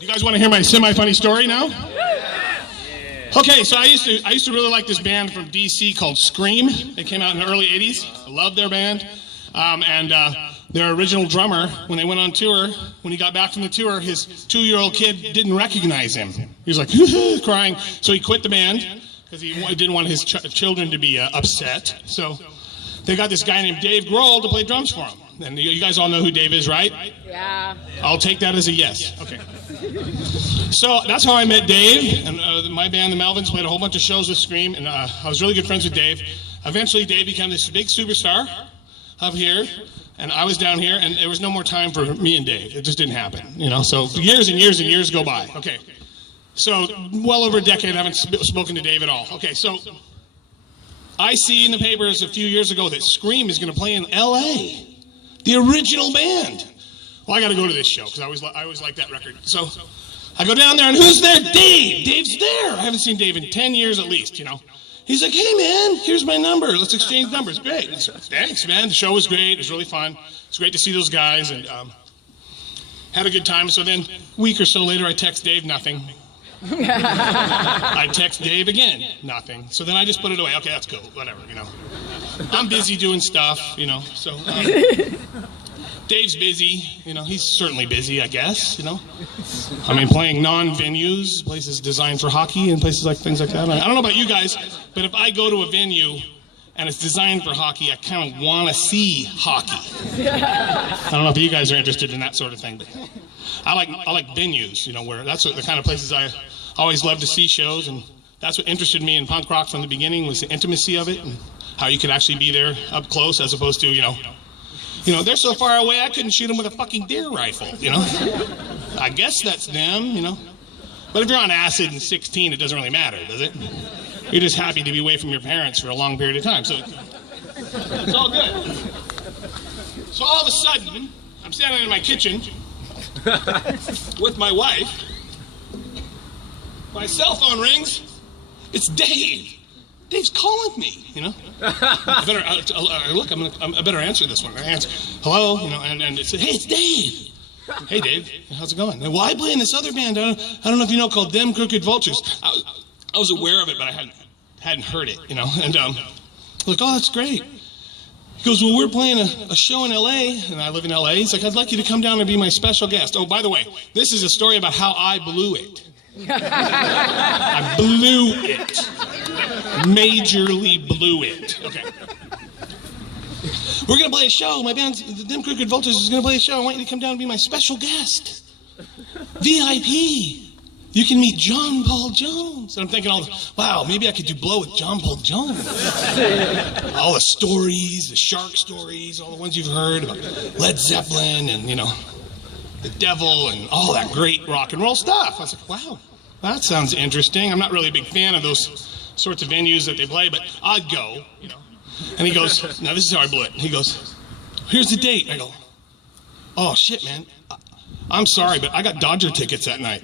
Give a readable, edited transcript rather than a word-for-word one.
You guys want to hear my semi-funny story now? Okay, so I used to really like this band from DC called Scream. They came out in the early 80s. I love their band. Their original drummer, when they went on tour, when he got back from the tour, his 2-year-old kid didn't recognize him. He was like, crying. So he quit the band because he didn't want his children to be upset. So they got this guy named Dave Grohl to play drums for him. And you guys all know who Dave is, right? Yeah. I'll take that as a yes. Okay. So that's how I met Dave. And my band, the Melvins, played a whole bunch of shows with Scream. And I was really good friends with Dave. Eventually, Dave became this big superstar up here. And I was down here, and there was no more time for me and Dave. It just didn't happen, you know. So years and years and years go by. Okay. So well over a decade, I haven't spoken to Dave at all. Okay, so I see in the papers a few years ago that Scream is going to play in L.A., the original band. Well, I got to go to this show because I always like that record. So I go down there, and who's there? Dave. Dave's there. I haven't seen Dave in 10 years at least, you know. He's like, hey, man, here's my number. Let's exchange numbers. Great. Said, thanks, man. The show was great. It was really fun. It's great to see those guys, and had a good time. So then a week or so later, I text Dave, nothing. I text Dave again, nothing. So then I just put it away. Okay, that's cool. Whatever, you know. I'm busy doing stuff, you know. So Dave's busy. You know, he's certainly busy, I guess, you know. I mean, playing non-venues, places designed for hockey and places like things like that. I don't know about you guys, but if I go to a venue and it's designed for hockey, I kind of want to see hockey. I don't know if you guys are interested in that sort of thing, but I like venues, you know, where that's the kind of places I always love to see shows, and that's what interested me in punk rock from the beginning, was the intimacy of it and how you could actually be there up close as opposed to, you know, they're so far away I couldn't shoot them with a fucking deer rifle, you know. I guess that's them, you know. But if you're on acid and 16, it doesn't really matter, does it? You're just happy to be away from your parents for a long period of time, so it's all good. So all of a sudden, I'm standing in my kitchen with my wife. My cell phone rings. It's Dave. Dave's calling me, you know. I better answer this one. I answer, hello, you know, and it said, hey, it's Dave. Hey, Dave, how's it going? Well, I play in this other band. I don't know if you know, called Them Crooked Vultures. I was aware of it, but I hadn't heard it, you know. And like, oh, that's great. He goes, well, we're playing a show in L.A., and I live in L.A. He's like, I'd like you to come down and be my special guest. Oh, by the way, this is a story about how I blew it. I blew it. Majorly blew it. Okay. We're going to play a show. My band, Them Crooked Vultures, is going to play a show. I want you to come down and be my special guest. VIP. You can meet John Paul Jones. And I'm thinking, wow, maybe I could do Blow with John Paul Jones. All the stories, the shark stories, all the ones you've heard about Led Zeppelin and, you know, the devil and all that great rock and roll stuff. I was like, wow, that sounds interesting. I'm not really a big fan of those sorts of venues that they play, but I'd go, you know. And he goes, now this is how I blew it. He goes, here's the date. I go, oh, shit, man. I'm sorry, but I got Dodger tickets that night.